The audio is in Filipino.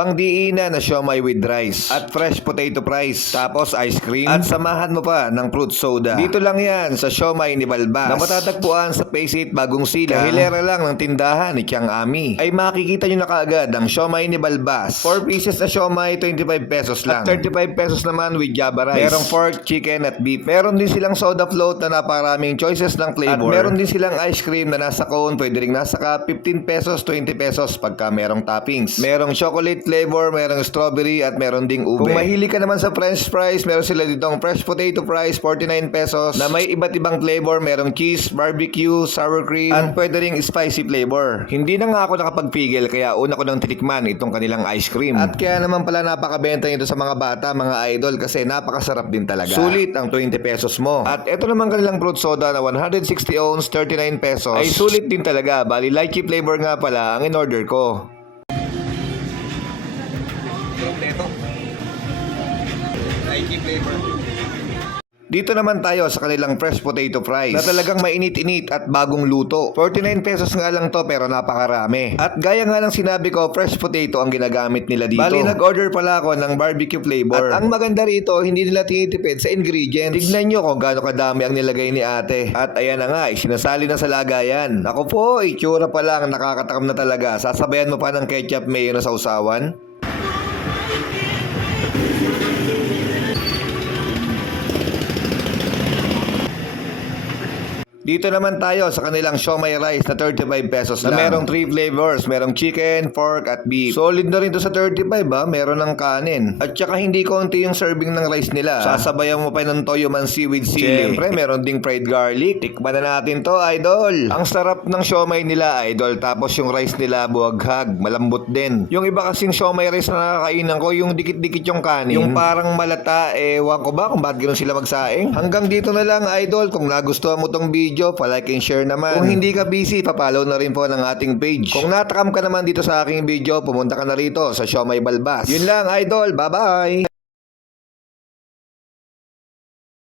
pangdiinan na siomay with rice at fresh potato fries, tapos ice cream at samahan mo pa ng fruit soda. Dito lang yan sa siomay ni Balbas na matatagpuan sa Paysit Bagong Silang. Kahilera lang ng tindahan ni Tiang Ami ay makikita nyo na kaagad ang siomay ni Balbas. 4 pieces na siomay, 25 pesos lang. At 35 pesos naman with Java rice. Merong pork, chicken at beef. Meron din silang soda float na napakaraming choices ng flavor. At meron din silang ice cream na nasa cone, pwede rin nasa cup, 15 pesos, 20 pesos pagka merong toppings. Merong chocolate flavor, merong strawberry at meron ding ube. Kung mahilig ka naman sa french fries, meron sila ditong fresh potato fries, 49 pesos na may iba't ibang flavor. Merong cheese, barbecue, sour cream at pwede ring spicy flavor. Hindi na nga ako nakapagpigil kaya una ko nang tinikman itong kanilang ice cream. At kaya naman pala napakabenta nito sa mga bata, mga idol, kasi napakasarap din talaga. Sulit ang 20 pesos mo. At ito naman kanilang fruit soda na 160 ounce, 39 pesos ay sulit din talaga. Bali lychee flavor nga pala ang in-order ko. Kompleto. Lychee flavor. Dito naman tayo sa kanilang fresh potato fries na talagang mainit-init at bagong luto. 49 pesos nga lang to pero napakarami. At gaya nga ng sinabi ko, fresh potato ang ginagamit nila dito. Bali nag-order pala ako ng barbecue flavor. At ang maganda rito, hindi nila tinitipid sa ingredients. Tignan nyo kung gaano kadami ang nilagay ni ate. At ayan na nga, sinasali na sa lagayan. Ako po, itsura pa lang, nakakatakam na talaga. Sasabayan mo pa ng ketchup mayo na sausawan. Dito naman tayo sa kanilang siomay rice na 35 pesos lang. Na merong 3 flavors. Merong chicken, pork at beef. Solid na rin to sa 35 ba? Meron ng kanin. At saka hindi konti yung serving ng rice nila. Sasabayan mo pa ng toyo mansi with sili. Siyempre, meron ding fried garlic. Tikman na natin to, idol. Ang sarap ng siomay nila, idol. Tapos yung rice nila buwaghag. Malambot din. Yung iba kasing siomay rice na nakakainan ko, yung dikit-dikit yung kanin. Yung parang malata, ewan ko ba kung bakit ganoon sila magsaing. Hanggang dito na lang, idol. Kung nagustuhan mo tong video, pa-like and share naman. Kung hindi ka busy, pa-follow na rin po ng ating page. Kung natakam ka naman dito sa aking video, pumunta ka na rito sa Siomay Balbas. Yun lang, idol. Bye-bye!